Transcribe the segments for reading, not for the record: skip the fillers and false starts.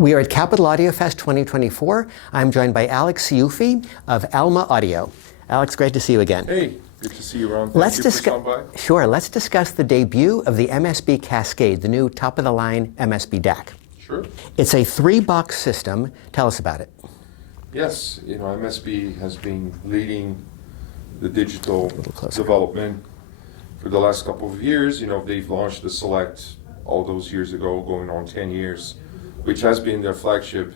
We are at Capital AudioFest 2024. I'm joined by Alex Siufy of Alma Audio. Alex, great to see you again. Hey, good to see you, Ron. Thank you for stopping by. Sure, let's discuss the debut of the MSB Cascade, the new top-of-the-line MSB DAC. Sure. It's a 3-box system. Tell us about it. Yes, MSB has been leading the digital development for the last couple of years. They've launched the Select all those years ago, going on 10 years, which has been their flagship.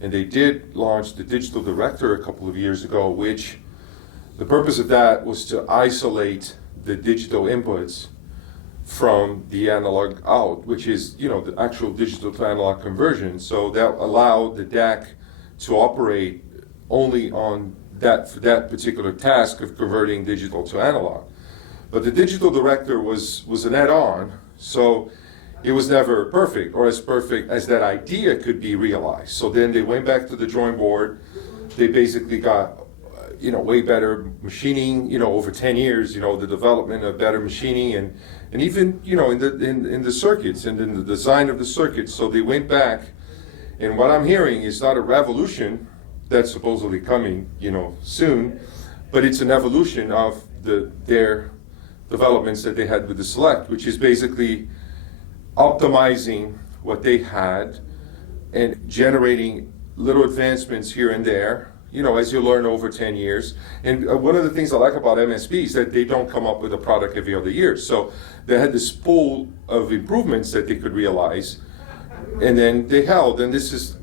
And they did launch the Digital Director a couple of years ago, which the purpose of that was to isolate the digital inputs from the analog out, which is, the actual digital to analog conversion. So that allowed the DAC to operate only on that, for that particular task of converting digital to analog. But the Digital Director was an add-on, so it was never perfect, or as perfect as that idea could be realized. So then they went back to the drawing board. They basically got way better machining, over 10 years, the development of better machining and even, in the circuits and in the design of the circuits. So they went back, and what I'm hearing is not a revolution that's supposedly coming, soon, but it's an evolution of their developments that they had with the Select, which is basically optimizing what they had and generating little advancements here and there, as you learn over 10 years. And one of the things I like about MSB is that they don't come up with a product every other year. So they had this pool of improvements that they could realize, and then they held, and this is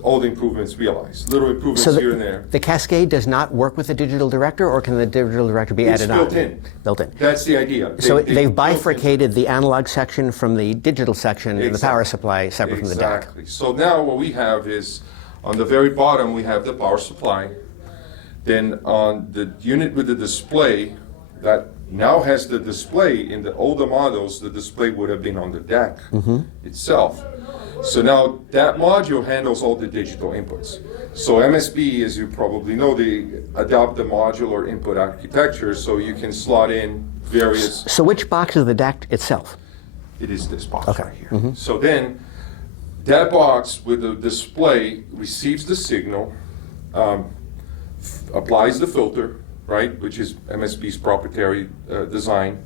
all the improvements realized, little improvements here and there. The Cascade does not work with the Digital Director, or can the Digital Director be added on? It's built in. Built in. That's the idea. They've bifurcated the analog section from the digital section, and the power supply separate from the DAC. Exactly. So now what we have is, on the very bottom, we have the power supply. Then on the unit with the display, that now has the display. In the older models, the display would have been on the DAC itself. So now that module handles all the digital inputs. So MSB, as you probably know, they adopt the modular input architecture, so you can slot in various... So which box is the DAC itself? It is this box right here. So then, that box with the display receives the signal, applies the filter, right, which is MSB's proprietary design,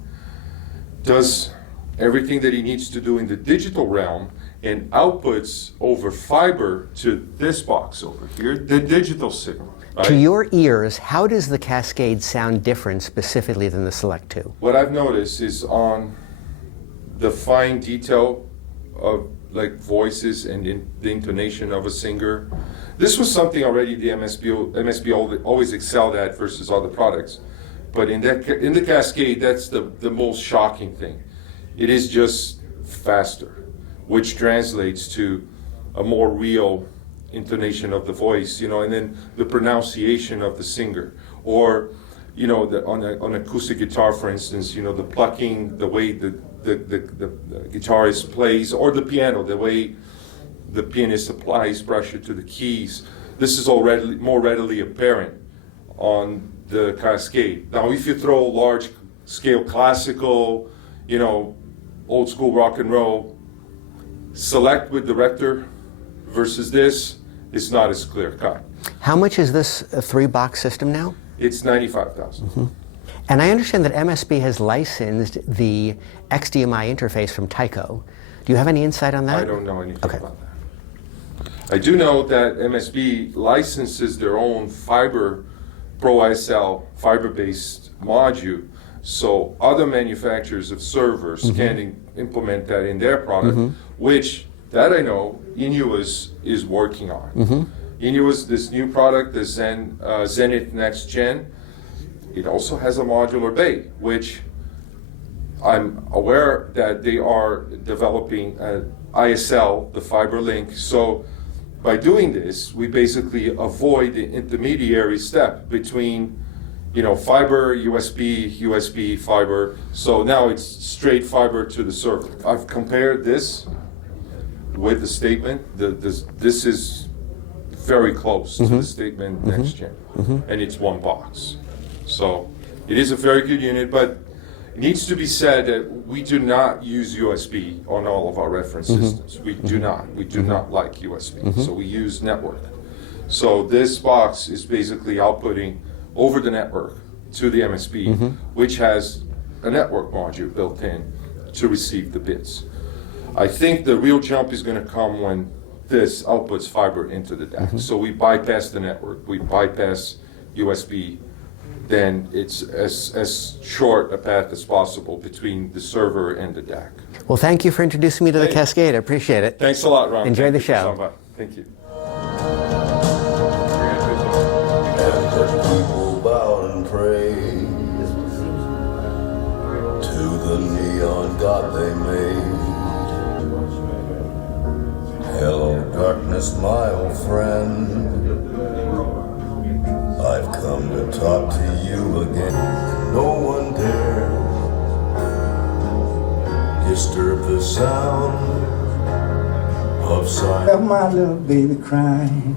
does everything that he needs to do in the digital realm, and outputs over fiber to this box over here, the digital signal. Right? To your ears, how does the Cascade sound different specifically than the Select 2? What I've noticed is on the fine detail of like voices and the intonation of a singer. This was something already the MSB always excelled at versus other products. But in the Cascade, that's the most shocking thing. It is just faster, which translates to a more real intonation of the voice, and then the pronunciation of the singer. Or, on acoustic guitar, for instance, the plucking, the way the guitarist plays, or the piano, the way the pianist applies pressure to the keys. This is already more readily apparent on the Cascade. Now, if you throw large-scale classical, old school rock and roll, Select with Director versus this, it's not as clear cut. How much is this 3-box system now? It's $95,000. And I understand that MSB has licensed the XDMI interface from Tyco. Do you have any insight on that? I don't know anything about that. I do know that MSB licenses their own fiber Pro SL fiber-based module, so other manufacturers of servers can implement that in their product, which, that I know, Innuos is working on. Innuos, this new product, the Zen Next Gen, it also has a modular bay, which I'm aware that they are developing ISL, the fiber link. So by doing this, we basically avoid the intermediary step between fiber, USB, fiber. So now it's straight fiber to the server. I've compared this with the statement. This is very close to the statement Next Gen, and it's one box. So it is a very good unit, but It needs to be said that we do not use USB on all of our reference systems. We do not. We do not like USB. So we use network. So this box is basically outputting over the network to the MSB, which has a network module built in to receive the bits. I think the real jump is going to come when this outputs fiber into the DAC. So we bypass the network, we bypass USB, then it's as short a path as possible between the server and the DAC. Well, thank you for introducing me to the Cascade. I appreciate it. Thanks a lot, Ron. Enjoy Thank the you for show. stopping by. Thank you. And the people bowed and prayed to the neon god they made. Hello, darkness, my old friend. I've come to talk to you again. No one dare disturb the sound of silence. Have my little baby crying.